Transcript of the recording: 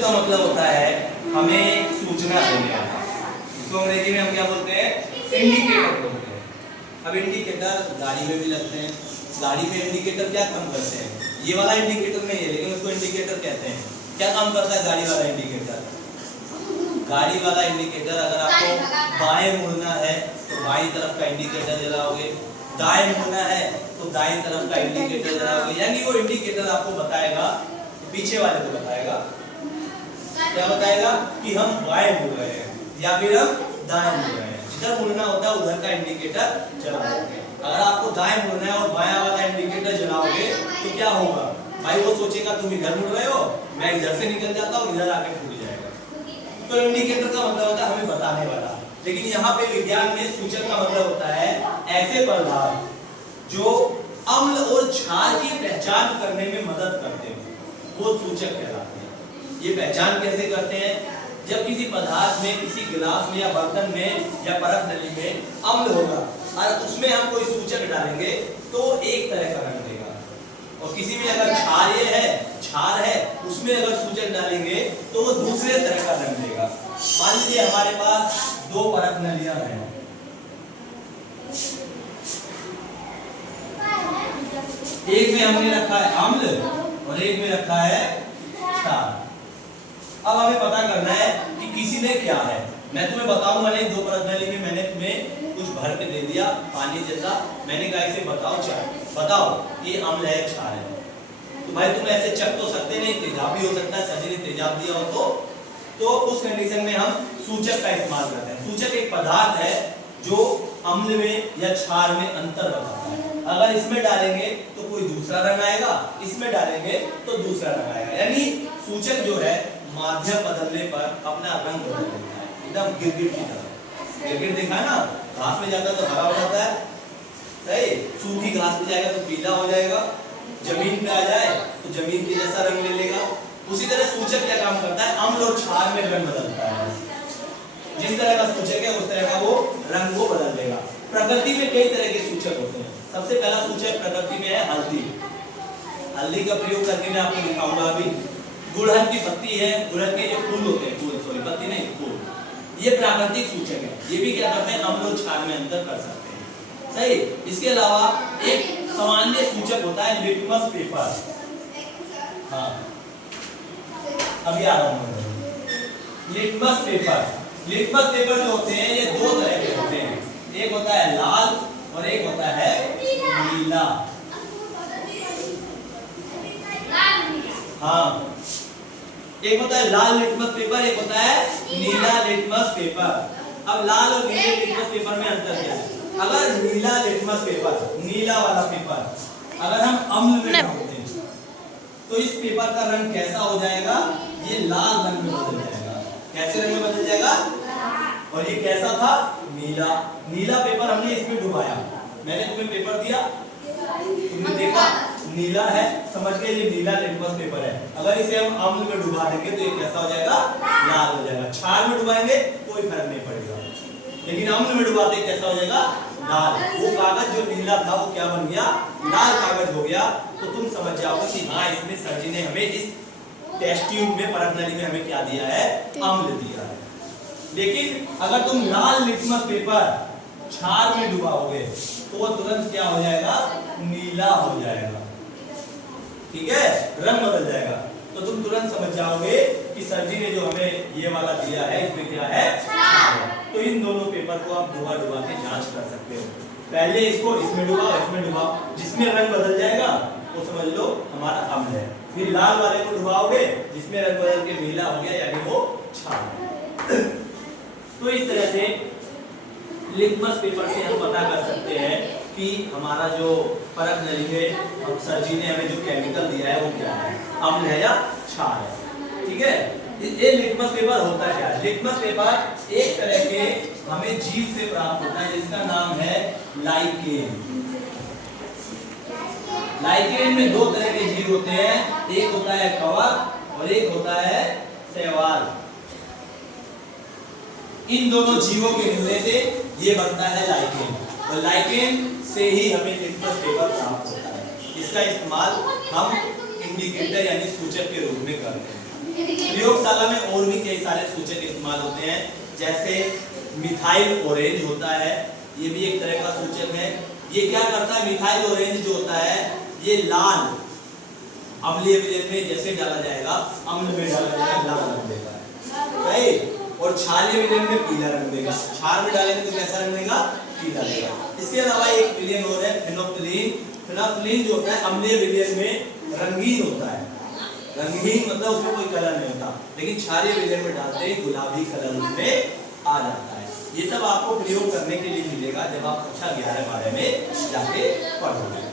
का मतलब होता है हमें सूचना देने वाला। इसको अंग्रेजी में हम क्या बोलते हैं? इंडिकेटर बोलते हैं। अब इंडिकेटर गाड़ी में भी लगते हैं। गाड़ी में इंडिकेटर क्या काम करते हैं? ये वाला इंडिकेटर नहीं है लेकिन उसको इंडिकेटर कहते हैं। क्या काम करता है गाड़ी वाला इंडिकेटर? गाड़ी वाला इंडिकेटर अगर आपको बाएं मुड़ना है तो बाईं तरफ का इंडिकेटर जलाओगे, दाएं मुड़ना है तो दाईं तरफ का इंडिकेटर जलाओगे। यानी वो इंडिकेटर आपको बताएगा, पीछे वाले को बताएगा, क्या बताएगा कि हम बाएं मुड़ रहे हैं या फिर हम दाएं मुड़ रहे हैं। जिधर मुड़ना होता है उधर का इंडिकेटर जलाओगे। अगर आपको दाएं मुड़ना है और बायां वाला इंडिकेटर जलाओगे तो क्या होगा भाई? वो सोचेगा तुम इधर मुड़ रहे हो, मैं इधर से निकल जाता हूँ, इधर आके टूट जाएगा। तो इंडिकेटर का मतलब होता है हमें बताने वाला। लेकिन यहाँ पे विज्ञान में सूचक का मतलब होता है ऐसे पदार्थ जो अम्ल और क्षार की पहचान करने में मदद करते हैं, वो सूचक कहलाते हैं। ये पहचान कैसे करते हैं? जब किसी पदार्थ में, किसी गिलास में या बर्तन में या परत नली में अम्ल होगा और उसमें हम कोई सूचक डालेंगे तो एक तरह का रंग देगा, और किसी में अगर क्षार है उसमें अगर सूचक डालेंगे तो वो दूसरे तरह का रंग देगा। मान लीजिए हमारे पास दो परत नलियां हैं, एक में हमने रखा है अम्ल और एक में रखा है क्षार। अब हमें पता करना है कि किसी में क्या है। मैं तुम्हें बताऊंगा नहीं, दो परत नली में मैंने तुम्हें कुछ भर के दे दिया पानी जैसा, मैंने कहा इसे बताओ ये अम्ल है क्षार है। तो भाई तुम ऐसे चख तो सकते नहीं, तेजाब भी हो सकता है, सब्जी ने तेजाब दिया हो तो उस कंडीशन में हम सूचक का इस्तेमाल करते हैं। सूचक एक पदार्थ है जो अम्ल में या क्षार में अंतर बताता है। अगर इसमें डालेंगे तो कोई दूसरा रंग आएगा, इसमें डालेंगे तो दूसरा रंग आएगा। यानी सूचक जो है माध्यम बदलने पर अपना रंग बदल देता है, एकदम गिरगिट की तरह। गिरगिट देखा है ना, घास में जाता है तो हरा हो जाता है, सही। सूखी घास पे जाएगा तो पीला हो जाएगा, जमीन पे आ जाए तो जमीन के जैसा रंग ले लेगा। उसी तरह सूचक क्या काम करता है? अम्ल और क्षार में रंग बदलता है। जिस तरह का सूचक है उस तरह का वो रंग वो बदल देगा। प्रकृति में कई तरह के सूचक होते हैं। सबसे पहला सूचक प्रकृति में है हल्दी। हल्दी का प्रयोग करके मैं आपको दिखाऊंगा अभी। गुड़हल की पत्ती है, गुड़हल के जो फूल होते हैं, पत्ती नहीं फूल, ये प्राकृतिक सूचक है। ये भी क्या करते हैं? अम्ल और क्षार में अंतर कर सकते हैं, सही। इसके अलावा एक सामान्य सूचक होता है लिटमस पेपर। हाँ अभी आ रहा हूँ। लिटमस पेपर जो होते हैं ये दो तरह के होते हैं, एक होता है लाल और एक होता है नीला। हाँ, एक होता है लाल लिटमस पेपर, एक होता है नीला लिटमस पेपर। अब लाल और नीले लिटमस पेपर में अंतर क्या है? अगर नीला लिटमस पेपर, नीला वाला पेपर अगर हम अम्ल में डालते हैं तो इस पेपर का रंग कैसा हो जाएगा? ये लाल रंग में बदल जाएगा। कैसे रंग में बदल जाएगा? और ये कैसा था? नीला पेपर हमने इसमें डुबाया, मैंने तुम्हें पेपर दिया, तुमने देखा नीला है, समझ गए ये नीला लिटमस पेपर है। अगर इसे हम अम्ल में डुबा देंगे तो ये कैसा हो जाएगा? लाल हो जाएगा। क्षार में डुबाएंगे कोई फर्क नहीं पड़ेगा, लेकिन अम्ल में डुबाते कैसा हो जाएगा? लाल। वो कागज जो नीला था वो क्या बन गया? लाल कागज हो गया। तो तुम समझ जाओगे कि हाँ, इसमें सर जी ने हमें इस टेस्ट ट्यूब में, परत नली में हमें क्या दिया है? अम्ल दिया है। लेकिन अगर तुम लाल लिटमस पेपर क्षार में डुबाओगे तो वो तुरंत क्या हो जाएगा? नीला हो जाएगा, ठीक है, रंग बदल जाएगा। तो तुम तुरंत समझ जाओगे कि सर जी ने जो हमें ये वाला दिया है इसमें क्या है? तो इन दोनों पेपर को आप डुबा के जांच कर सकते हो। पहले इसको इसमें डुबाओ, जिसमें रंग बदल जाएगा वो समझ लो हमारा अम्ल है। फिर लाल वाले को डुबाओगे, जिसमें रंग बदल के नीला हो गया, यानी वो क्षार है। तो इस तरह से लिटमस पेपर से हम पता कर सकते हैं कि हमारा जो परत नली में सर जी ने हमें जो केमिकल दिया है वो क्या है, अम्ल है या क्षार है, ठीक है। ये लिटमस पेपर होता क्या है? लिटमस पेपर एक तरह के हमें जीव से प्राप्त होता है जिसका नाम है लाइकेन। लाइकेन में दो तरह के जीव होते हैं, एक होता है कवक और एक होता है शैवाल। इन दोनों जीवों के मिलने से ये बनता है लाइकेन, और लाइकेन से ही हमें लिटमस पेपर प्राप्त होता है। इसका इस्तेमाल हम इंडिकेटर यानी सूचक के रूप में करते हैं। प्रयोगशाला में और भी कई सारे सूचक इस्तेमाल होते हैं, जैसे मिथाइल ऑरेंज होता है, ये भी एक तरह का सूचक है। ये क्या करता है, मिथाइल ऑरेंज जो होता है ये लाल अम्लीय विलयन में जैसे डाला जाएगा, अम्ल में डाला जाएगा लाल रंग देगा, सही। और क्षारीय विलयन में पीला रंग देगा, क्षार में डालेंगे तो कैसा रंग देगा, पीला देगा। इसके अलावा एक विलयन और है फेनोल्फथालीन। फेनोल्फथालीन जो होता है अम्लीय विलयन में रंगीन होता है, रंगीन मतलब उसमें कोई कलर नहीं होता, लेकिन क्षारीय विलयन में डालते ही गुलाबी कलर उसमें आ जाता है। ये सब आपको प्रयोग करने के लिए मिलेगा जब आप कक्षा 11 बारे में जाके पढ़ोगे।